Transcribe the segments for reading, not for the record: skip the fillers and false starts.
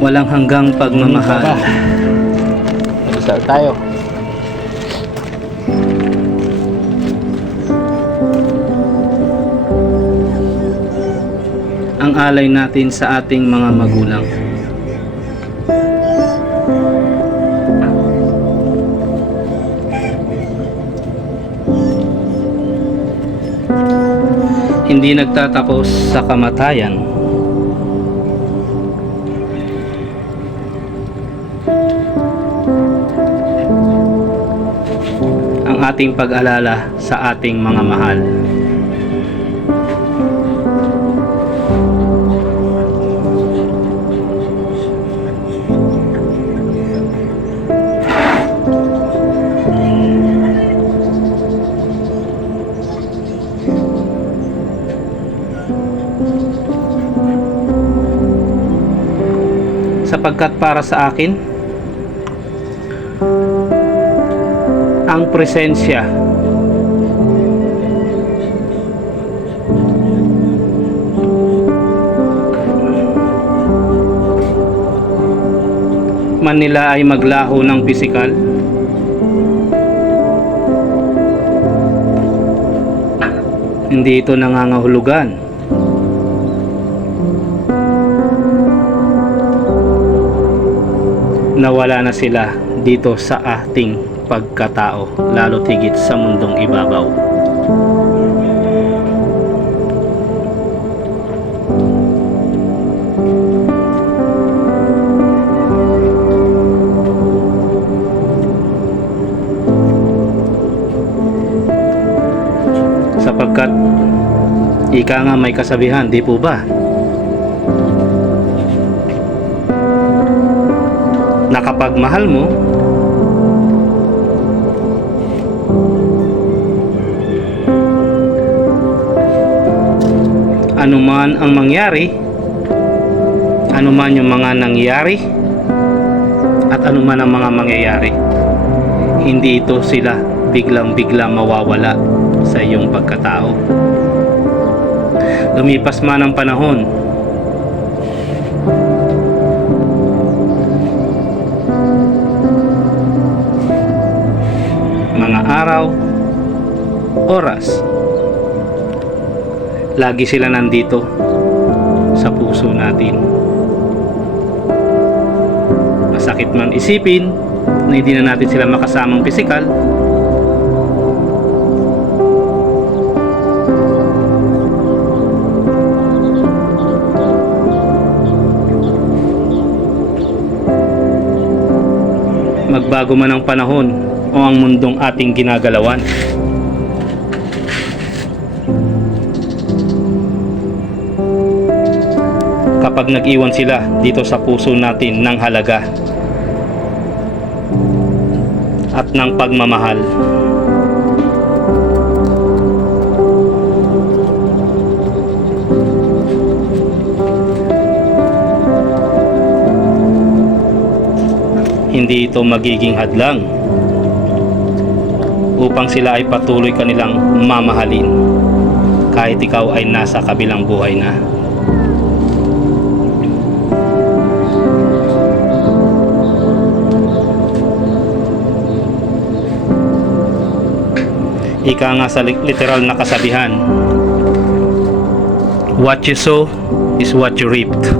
Walang hanggang pagmamahal. Mag-isal tayo. Ang alay natin sa ating mga magulang. Hindi nagtatapos sa kamatayan. Ang ating pag-alala sa ating mga mahal. Sapagkat para sa akin, ang presensya man nila ay maglaho ng pisikal, hindi ito nangangahulugan nawala na sila dito sa ating pagkatao, lalo tigit sa mundong ibabaw. Sapagkat ika nga may kasabihan, di po ba? Na kapag mahal mo, anuman ang mangyari, anuman yung mga nangyari, at anuman ang mga mangyayari, hindi ito sila biglang-bigla mawawala sa iyong pagkatao. Lumipas man ang panahon, mga araw, oras, lagi sila nandito sa puso natin. Masakit man isipin na hindi na natin sila makasamang pisikal, magbago man ang panahon o ang mundong ating ginagalawan, kapag nag-iwan sila dito sa puso natin ng halaga at ng pagmamahal, hindi ito magiging hadlang upang sila ay patuloy kanilang mamahalin kahit ikaw ay nasa kabilang buhay na. Ika nga sa literal na kasabihan, what you sow is what you reaped.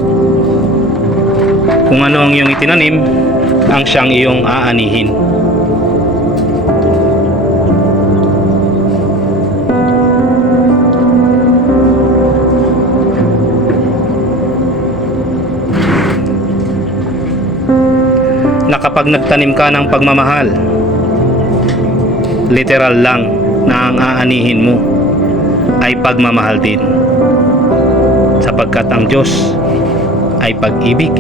Kung ano ang iyong itinanim, ang siyang iyong aanihin. Na kapag nagtanim ka ng pagmamahal, literal lang na ang aanihin mo ay pagmamahal din, sapagkat ang Diyos ay pag-ibig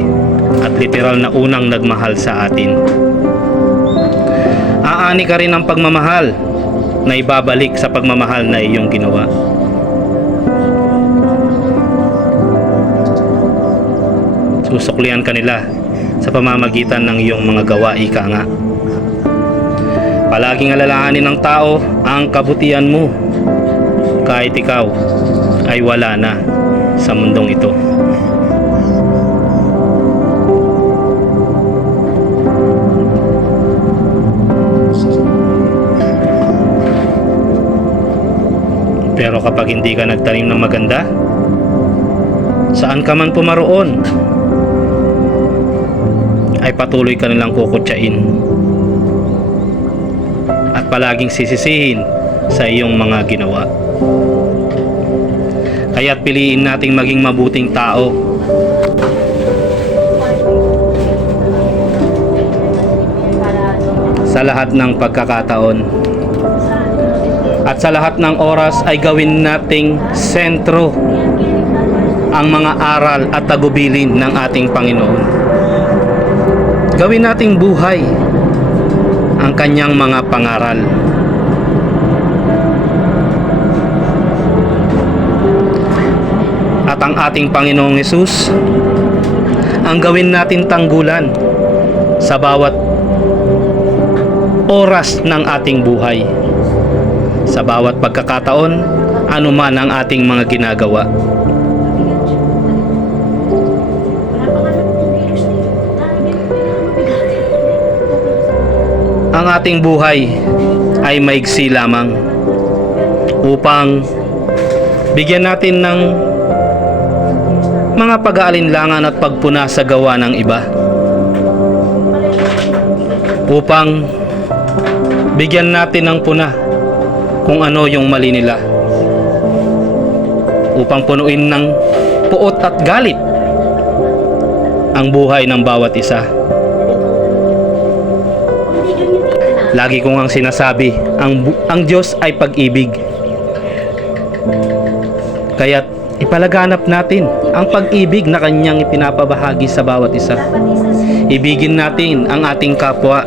at literal na unang nagmahal sa atin. Aani ka rin ng pagmamahal na ibabalik sa pagmamahal na iyong ginawa. Susuklian ka nila sa pamamagitan ng iyong mga gawa, ika nga. Palaging alalahanin ng tao ang kabutihan mo kahit ikaw ay wala na sa mundong ito. Pero kapag hindi ka nagtanim ng maganda, saan ka man pumaroon, ay patuloy ka nilang kukutsain at palaging sisisihin sa iyong mga ginawa. Kaya't piliin nating maging mabuting tao. Sa lahat ng pagkakataon at sa lahat ng oras ay gawin nating sentro ang mga aral at tagubilin ng ating Panginoon. Gawin nating buhay ang kanyang mga pangaral. At ang ating Panginoong Hesus ang gawin natin tanggulan sa bawat oras ng ating buhay, sa bawat pagkakataon, anuman ang ating mga ginagawa. Ang ating buhay ay maigsi lamang upang bigyan natin ng mga pag-aalinlangan at pagpuna sa gawa ng iba, upang bigyan natin ng puna kung ano yung mali nila, upang punuin ng puot at galit ang buhay ng bawat isa. Lagi kong ang sinasabi, ang Diyos ay pag-ibig. Kaya't ipalaganap natin ang pag-ibig na kanyang ipinapabahagi sa bawat isa. Ibigin natin ang ating kapwa.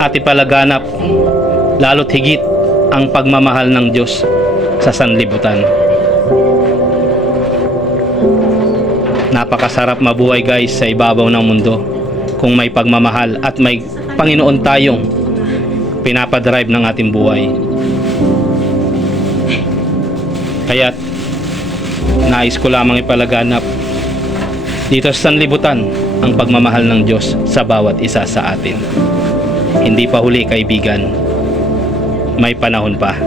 At ipalaganap lalo't higit ang pagmamahal ng Diyos sa sanlibutan. Napakasarap mabuhay guys sa ibabaw ng mundo kung may pagmamahal at may Panginoon tayong pinapadrive ng ating buhay. Kaya't nais ko lamang ipalaganap dito sa sanlibutan ang pagmamahal ng Diyos sa bawat isa sa atin. Hindi pa huli kaibigan, may panahon pa.